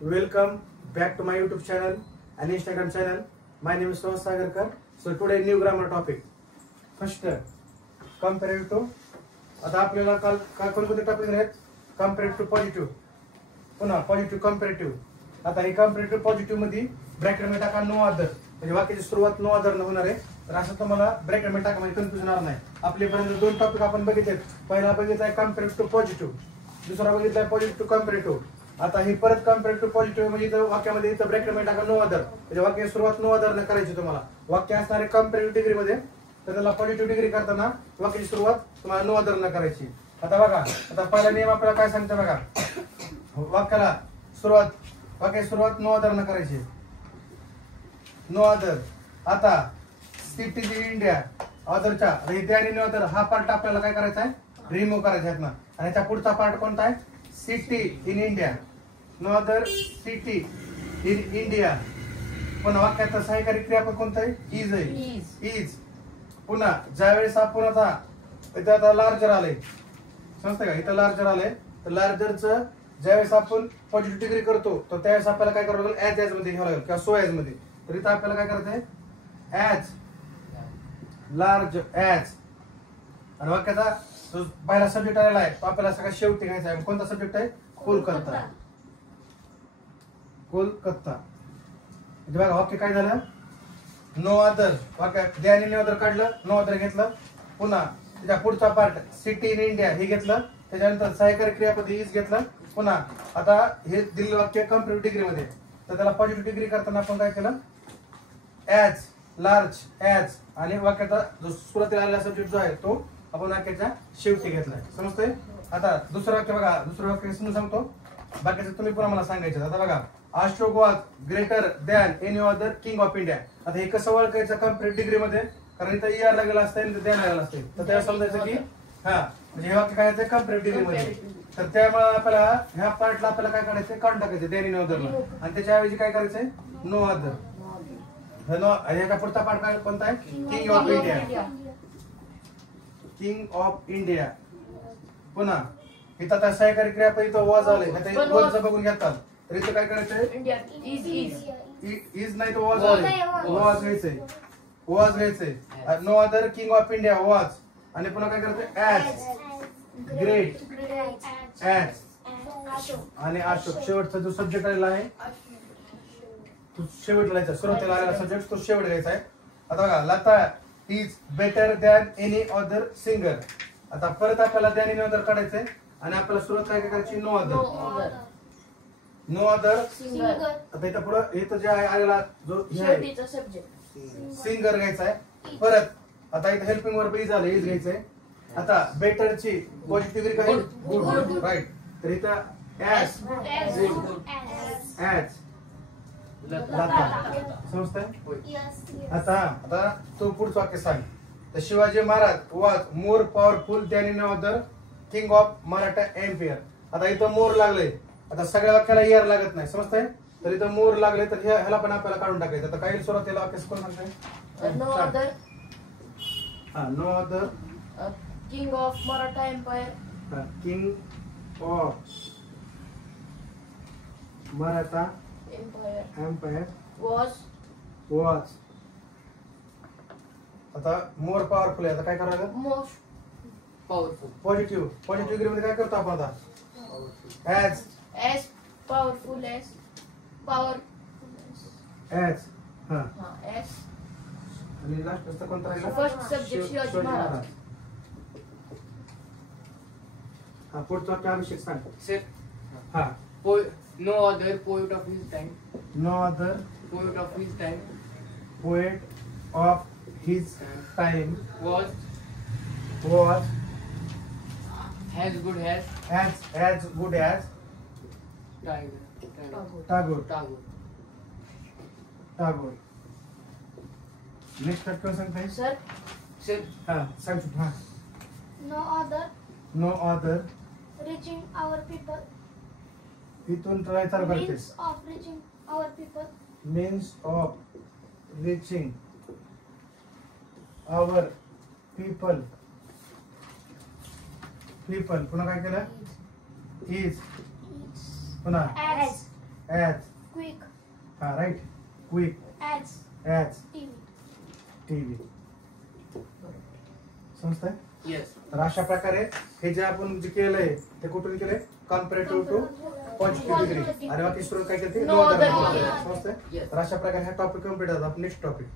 Welcome back to my YouTube channel and Instagram channel. My name is Sohas Sagarkar. So today new grammar topic. First, comparative to. आता आपल्याला काल कोणते topic आहेत? Comparative to positive. पुन्हा positive comparative. आता हे comparative positive मध्ये bracket मध्ये टाका नो अदर. म्हणजे वाक्याची सुरुवात नो अदर न होणार आहे. तर असं तुम्हाला ब्रॅकेट मध्ये टाका म्हणजे कन्फ्युजन होणार नाही. आपल्यापर्यंत दोन टॉपिक आपण बघितले. पहिला बघितलाय कंपॅरेटिव्ह टू पॉझिटिव्ह. दुसरा बघितलाय पॉझिटिव्ह टू कंपॅरेटिव्ह. आता ही परत कंपॅरेटिव्ह पॉझिटिव्ह म्हणजे इथं वाक्यामध्ये इथं ब्रॅकेट मध्ये टाका नो अदर. म्हणजे वाक्याची सुरुवात नो अदर न करायची तुम्हाला. वाक्य असणारे कंपॅरेटिव्ह डिग्री मध्ये. तर त्याला पॉझिटिव्ह डिग्री करताना वाक्याची सुरुवात तुम्हाला नो अदर न करायची. आता बघा, आता पहिला नियम आपल्याला काय सांगतो बघा. वाक्याची सुरुवात नो अदर न करायची. No other. आता सिटीज इन इंडिया अदरच्या इथे आणि नो अदर हा पार्ट आपल्याला काय करायचा आहे? रिमूव्ह करायचा आहे ना. आणि याचा पुढचा पार्ट कोणता आहे? City in India. No other city in India. पुन्हा वाक्याचा सहाय्यकारी क्रियापद कोणतं आहे? इज आहे. इज. पुन्हा ज्यावेळेस आपण आता इथं आता लार्जर आलंय, समजतंय का? इथं लार्जर आलंय, तर लार्जरचं ज्यावेळेस आपण पॉझिटिव्ह डिग्री करतो तर त्यावेळेस आपल्याला काय करावं लागेल? ऍज मध्ये घ्यावं लागेल किंवा सो ऍज मध्ये. तर इथं आपल्याला काय करायचं आहे? As, large as. आणि वाक्याचा जो पहिला सब्जेक्ट आलेला आहे तो आपल्याला सगळ्यात शेवटी घ्यायचा आहे. कोणता सब्जेक्ट आहे? कोलकाता. कोलकाता. बघा वाक्य काय झालं? No other. वाक्य द्याने नो अदर काढलं, नो अदर घेतलं. पुन्हा त्याच्या पुढचा पार्ट सिटी इन इंडिया हे घेतलं. त्याच्यानंतर सहाय्यकारी क्रियापद इज घेतलं. पुन्हा आता हे दिलेलं वाक्य कंपॅरेटिव्ह डिग्री मध्ये. तर त्याला पॉझिटिव्ह डिग्री करताना आपण काय केलं? As, large, as. आणि वाक्याचा जो सुरुवातीला आलेला सब्जेक्ट जो आहे तो आपण वाक्याच्या शेवटी घेतलाय. समजतंय? आता दुसरं वाक्य बघा. दुसरं वाक्य समजून सांगतो, बाकीचं तुम्ही पुन्हा मला सांगायचं. आता बघा, Ashok was greater than any other king of India. आता हे कसं ओळखायचं कंपॅरेटिव्ह डिग्री मध्ये? कारण इथं ईआर लागलेला असतं आणि द्यान लागलेला असते. तर त्याला समजायचं की म्हणजे हे वाक्य काय कंपॅरेटिव्ह डिग्री मध्ये. तर त्यामुळे आपल्याला ह्या पार्टला आपल्याला काय करायचं? काढून टाकायचं दॅन एनी अदरला. आणि त्याच्याऐवजी काय करायचंय? No other. ह्याचा पुढचा पार्ट काय कोणता आहे? King of India. King of India. पुन्हा इथं आता सहाय्यकारी क्रियापद इथं वॉज आले. वॉजचं बघून घेतात. तर इथं काय करायचंय? इज नाही तर वॉज आले. वॉज घ्यायचंय. वॉज घ्यायचंय. No other king of India was. आणि पुन्हा काय करायचंय? As, great, as. आणि अशोक. शेवटचा जो सब्जेक्ट आलेला आहे तो शेवटला घ्यायचा. सुरुवातीला आलेला सब्जेक्ट तो शेवट घ्यायचा आहे. आता बघा, Lata is better than any other singer. आता परत आपल्याला दॅन एनी अदर काढायचंय आणि आपल्याला सुरुवात काय करायची? No other. No other singer. आता इथं पुढं इथं जे आहे आलेला जो सिंगर घ्यायचा आहे. परत आता इथं हेल्पिंग वर्ब इज आलं, इज घ्यायचंय. आता बेटरची पॉझिटिव्ह डिग्री काय? गुड. राईट. तर इथं ऍज, ऍज, समजतंय? आता तो पुढचं वाक्य सांग. तर Shivaji Maharaj was more powerful than any other king of Maratha empire. आता इथं मोर लागले. आता सगळ्या वाक्याला इयर लागत नाही, समजतंय? तर इथं मोर लागले तर ह्याला पण आपल्याला काढून टाकायचं. आता काही सुरुवातीला वाक्य कोण सांगताय? No other. No other king of Maratha empire. King of Maratha empire was. आता मोर पॉवरफुल आहे. आता काय करायला? Most powerful. पॉझिटिव्ह डिग्री मध्ये काय करतो आपण आता? As, S powerful. S power as. S. आणि लास्टचा कोणता राहिला? First subject Shivaji Maharaj. हा पुढचा वाक्य अभिषेक सांग. Sir, no other poet of his time. No other Poet of his time poet of his time was was as good as as good as Tagore. Tagore. Tagore. Next वाक्य सांगताय? Sir Sir, हा सांग. हा. No other no other. reaching our people. इथून try चालू करते. Means of reaching our people. Means of reaching our people. पुन्हा काय केलं? इज. पुन्हा As. ॲज quick, हा right quick as, as TV. TV समजतंय. येस. तर अशा प्रकारे हे जे आपण जे केलंय ते कुठून केलंय कम्पॅरेटिव्ह टू पॉझिटिव्ह डिग्री आणि बाकी स्टुडंट काय करते No no other other degree. समजतंय. Yes. तर अशा प्रकारे हा टॉपिक कम्प्लीट झाला. आपण नेक्स्ट टॉपिक